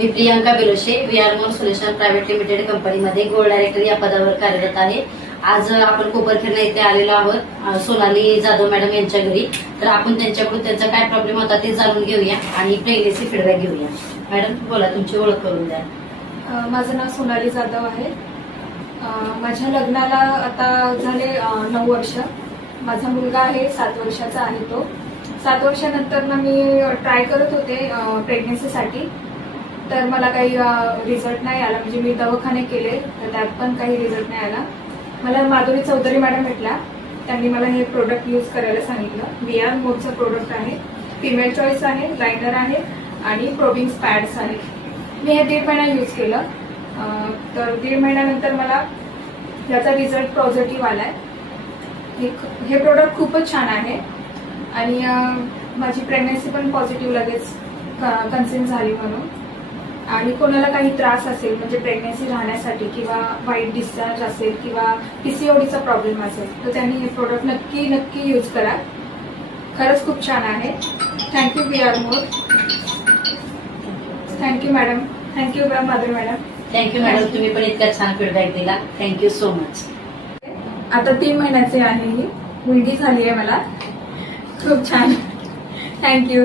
मी Priyanka बिरोशे VR मोर solution private limited कंपनीमध्ये gold director या पदावर कार्यरत आहे। आज आपण कोपरखिरणा येथे आलेलो आहोत सोनाली जाधव मॅडम यांच्या घरी। तर आपण त्यांच्याकडून त्यांचा काय प्रॉब्लेम होता ते जाणून घेऊया आणि प्रेग्नन्सी फीडबॅक घेऊया। मॅडम बोला, तुमची ओळख करून द्या। माझं नाव सोनाली जाधव आहे। माझ्या लग्नाला आता झाले 9 वर्ष। माझा मुलगा आहे 7 वर्षाचा आहे। तो 7 वर्षानंतर ना मी ट्राय करत होते प्रेग्नन्सीसाठी, तर मला काही रिझल्ट नाही आला। म्हणजे मी दवाखाने केले तर त्यात पण काही रिझल्ट नाही आला। मला माधुरी चौधरी मॅडम भेटला, त्यांनी मला हे प्रोडक्ट यूज करायला सांगितलं। VR मोरचं प्रोडक्ट आहे, फिमेल चॉईस आहे, लायनर आहे आणि प्रोबिंग पॅड्स आहे। मी हे 1.5 महिना यूज केलं, तर 1.5 महिन्यानंतर मला याचा रिझल्ट पॉझिटिव्ह आलाय। हे प्रोडक्ट खूपच छान आहे आणि माझी प्रेग्नन्सी पण पॉझिटिव्ह लगेच कन्सिव्ह झाली म्हणून। आणि कोणाला काही त्रास असेल म्हणजे प्रेग्नन्सी राहण्यासाठी किंवा व्हाईट डिस्चार्ज असेल किंवा PCODचा प्रॉब्लेम असेल तर त्यांनी हे प्रोडक्ट नक्की यूज करा। खरंच खूप छान आहे। Thank you VR More, thank you madam, thank you Madhuri madam. Thank you madam, तुम्ही पण इतका छान फीडबॅक दिला, थँक्यू सो मच। आता 3 महिन्याचे आहे, ही मुलगी झाली आहे मला। खूप छान, थँक्यू।